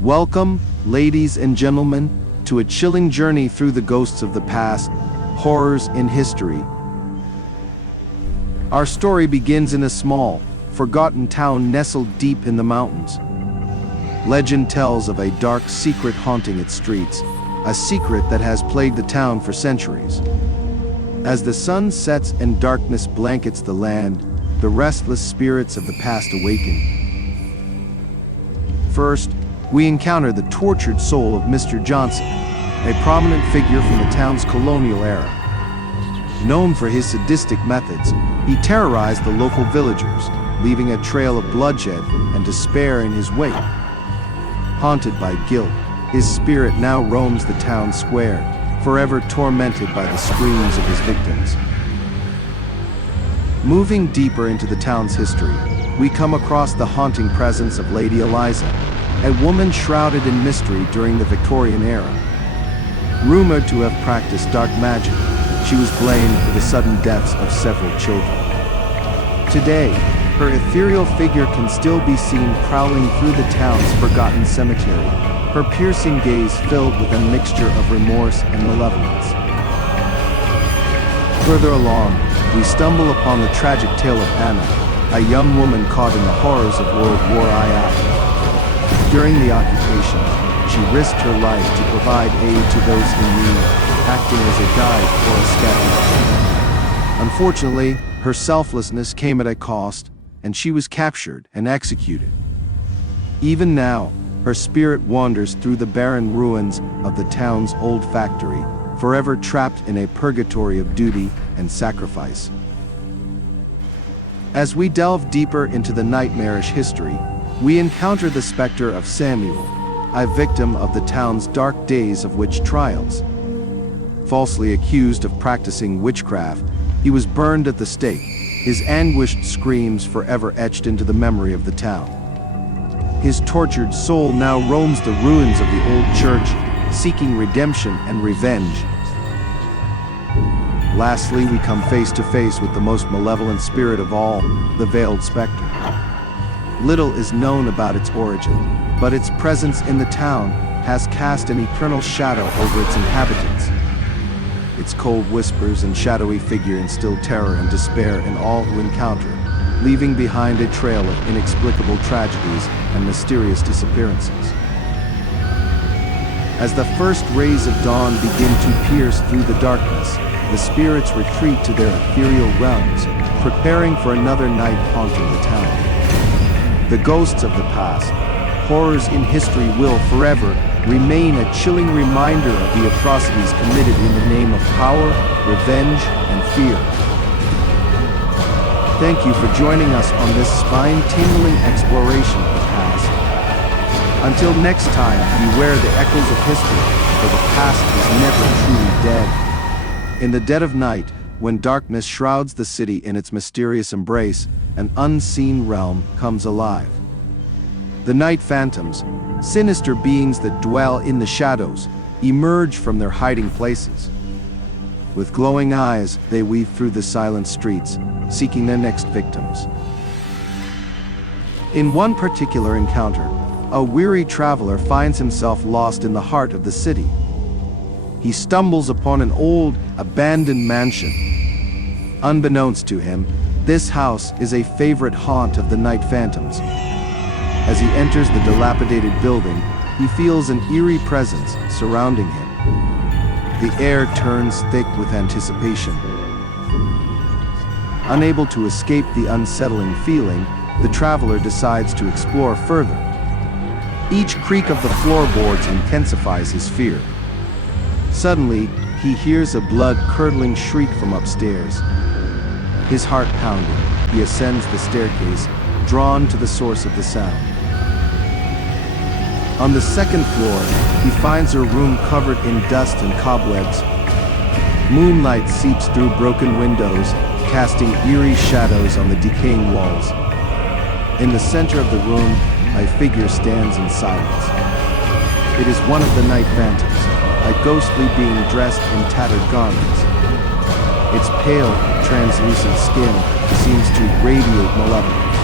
Welcome, ladies and gentlemen, to a chilling journey through the ghosts of the past, horrors in history. Our story begins in a small, forgotten town nestled deep in the mountains. Legend tells of a dark secret haunting its streets, a secret that has plagued the town for centuries. As the sun sets and darkness blankets the land, the restless spirits of the past awaken. First, we encounter the tortured soul of Mr. Johnson, a prominent figure from the town's colonial era. Known for his sadistic methods, he terrorized the local villagers, leaving a trail of bloodshed and despair in his wake. Haunted by guilt, his spirit now roams the town square, forever tormented by the screams of his victims. Moving deeper into the town's history, we come across the haunting presence of Lady Eliza, a woman shrouded in mystery during the Victorian era. Rumored to have practiced dark magic, she was blamed for the sudden deaths of several children. Today, her ethereal figure can still be seen prowling through the town's forgotten cemetery, her piercing gaze filled with a mixture of remorse and malevolence. Further along, we stumble upon the tragic tale of Anna, a young woman caught in the horrors of World War II. During the occupation, she risked her life to provide aid to those in need, acting as a guide for a scavenger. Unfortunately, her selflessness came at a cost, and she was captured and executed. Even now, her spirit wanders through the barren ruins of the town's old factory, forever trapped in a purgatory of duty and sacrifice. As we delve deeper into the nightmarish history, we encounter the specter of Samuel, a victim of the town's dark days of witch trials. Falsely accused of practicing witchcraft, he was burned at the stake, his anguished screams forever etched into the memory of the town. His tortured soul now roams the ruins of the old church, seeking redemption and revenge. Lastly, we come face to face with the most malevolent spirit of all, the Veiled Spectre. Little is known about its origin, but its presence in the town has cast an eternal shadow over its inhabitants. Its cold whispers and shadowy figure instill terror and despair in all who encounter it, leaving behind a trail of inexplicable tragedies and mysterious disappearances. As the first rays of dawn begin to pierce through the darkness, the spirits retreat to their ethereal realms, preparing for another night haunting the town. The ghosts of the past, horrors in history will forever remain a chilling reminder of the atrocities committed in the name of power, revenge, and fear. Thank you for joining us on this spine-tingling exploration of the past. Until next time, beware the echoes of history, for the past is never truly dead. In the dead of night, when darkness shrouds the city in its mysterious embrace, an unseen realm comes alive. The night phantoms, sinister beings that dwell in the shadows, emerge from their hiding places. With glowing eyes, they weave through the silent streets, seeking their next victims. In one particular encounter, a weary traveler finds himself lost in the heart of the city. He stumbles upon an old, abandoned mansion. Unbeknownst to him, this house is a favorite haunt of the night phantoms. As he enters the dilapidated building, he feels an eerie presence surrounding him. The air turns thick with anticipation. Unable to escape the unsettling feeling, the traveler decides to explore further. Each creak of the floorboards intensifies his fear. Suddenly, he hears a blood-curdling shriek from upstairs. His heart pounding, he ascends the staircase, drawn to the source of the sound. On the second floor, he finds a room covered in dust and cobwebs. Moonlight seeps through broken windows, casting eerie shadows on the decaying walls. In the center of the room, a figure stands in silence. It is one of the night phantoms, a ghostly being dressed in tattered garments. Its pale, translucent skin seems to radiate malevolence.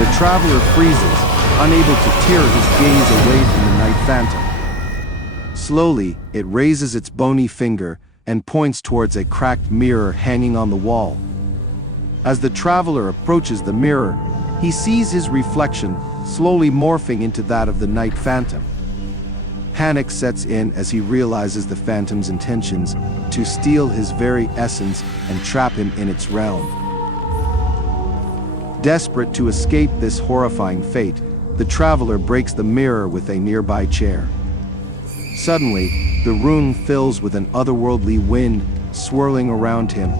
The traveler freezes, unable to tear his gaze away from the night phantom. Slowly, it raises its bony finger and points towards a cracked mirror hanging on the wall. As the traveler approaches the mirror, he sees his reflection slowly morphing into that of the night phantom. Panic sets in as he realizes the phantom's intentions to steal his very essence and trap him in its realm. Desperate to escape this horrifying fate, the traveler breaks the mirror with a nearby chair. Suddenly, the room fills with an otherworldly wind swirling around him.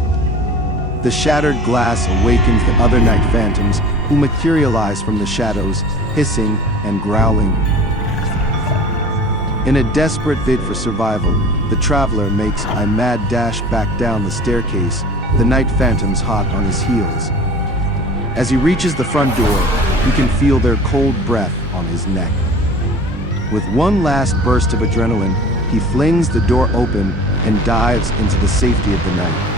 The shattered glass awakens the other night phantoms, who materialize from the shadows, hissing and growling. In a desperate bid for survival, the traveler makes a mad dash back down the staircase, the night phantoms hot on his heels. As he reaches the front door, he can feel their cold breath on his neck. With one last burst of adrenaline, he flings the door open and dives into the safety of the night.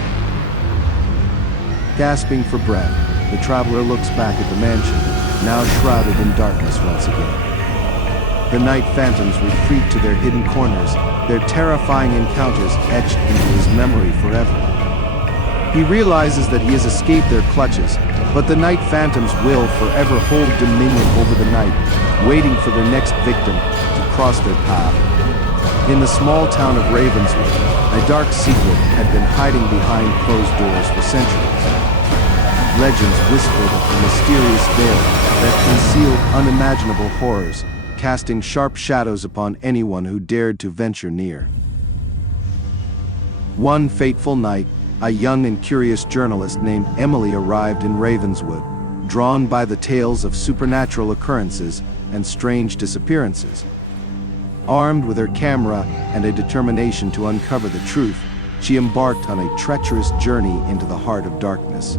Gasping for breath, the traveler looks back at the mansion, now shrouded in darkness once again. The night phantoms retreat to their hidden corners, their terrifying encounters etched into his memory forever. He realizes that he has escaped their clutches, but the night phantoms will forever hold dominion over the night, waiting for their next victim to cross their path. In the small town of Ravenswood, a dark secret had been hiding behind closed doors for centuries. Legends whispered of the mysterious veil that concealed unimaginable horrors, casting sharp shadows upon anyone who dared to venture near. One fateful night, a young and curious journalist named Emily arrived in Ravenswood, drawn by the tales of supernatural occurrences and strange disappearances. Armed with her camera and a determination to uncover the truth, she embarked on a treacherous journey into the heart of darkness.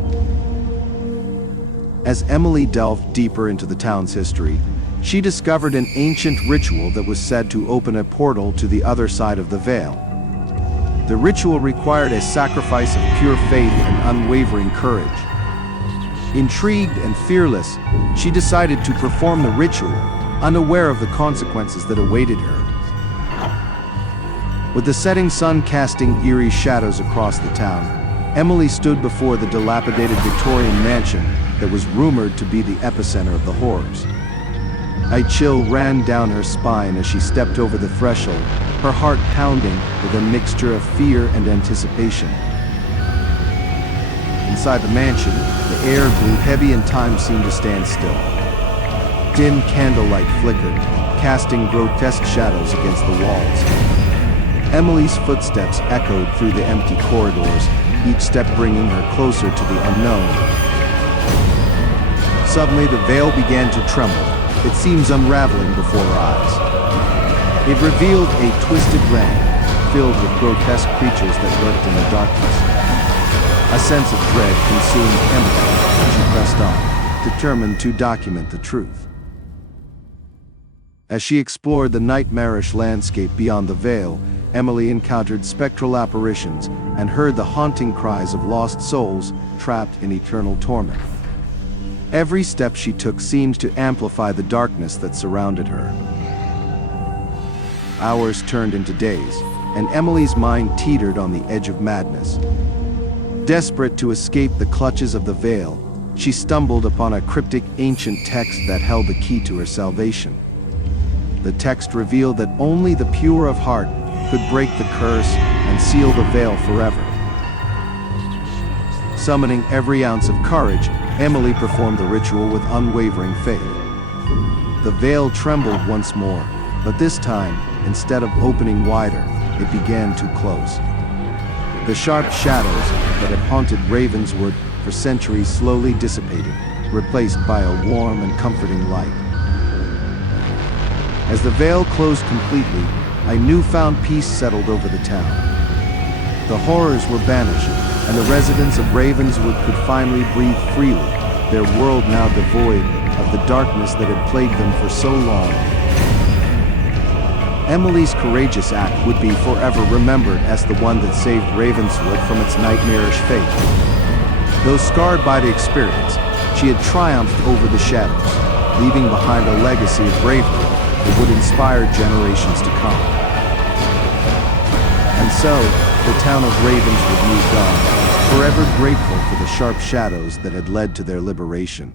As Emily delved deeper into the town's history, she discovered an ancient ritual that was said to open a portal to the other side of the veil. The ritual required a sacrifice of pure faith and unwavering courage. Intrigued and fearless, she decided to perform the ritual, unaware of the consequences that awaited her. With the setting sun casting eerie shadows across the town, Emily stood before the dilapidated Victorian mansion that was rumored to be the epicenter of the horrors. A chill ran down her spine as she stepped over the threshold, her heart pounding with a mixture of fear and anticipation. Inside the mansion, the air grew heavy and time seemed to stand still. Dim candlelight flickered, casting grotesque shadows against the walls. Emily's footsteps echoed through the empty corridors, each step bringing her closer to the unknown. Suddenly, the veil began to tremble, its seams unraveling before her eyes. It revealed a twisted realm, filled with grotesque creatures that lurked in the darkness. A sense of dread consumed Emily as she pressed on, determined to document the truth. As she explored the nightmarish landscape beyond the veil, Emily encountered spectral apparitions and heard the haunting cries of lost souls trapped in eternal torment. Every step she took seemed to amplify the darkness that surrounded her. Hours turned into days, and Emily's mind teetered on the edge of madness. Desperate to escape the clutches of the veil, she stumbled upon a cryptic ancient text that held the key to her salvation. The text revealed that only the pure of heart could break the curse and seal the veil forever. Summoning every ounce of courage, Emily performed the ritual with unwavering faith. The veil trembled once more, but this time, instead of opening wider, it began to close. The sharp shadows that had haunted Ravenswood for centuries slowly dissipated, replaced by a warm and comforting light. As the veil closed completely, a newfound peace settled over the town. The horrors were banished, and the residents of Ravenswood could finally breathe freely, their world now devoid of the darkness that had plagued them for so long. Emily's courageous act would be forever remembered as the one that saved Ravenswood from its nightmarish fate. Though scarred by the experience, she had triumphed over the shadows. leaving behind a legacy of bravery that would inspire generations to come. And so, the town of Ravens would move on, forever grateful for the sharp shadows that had led to their liberation.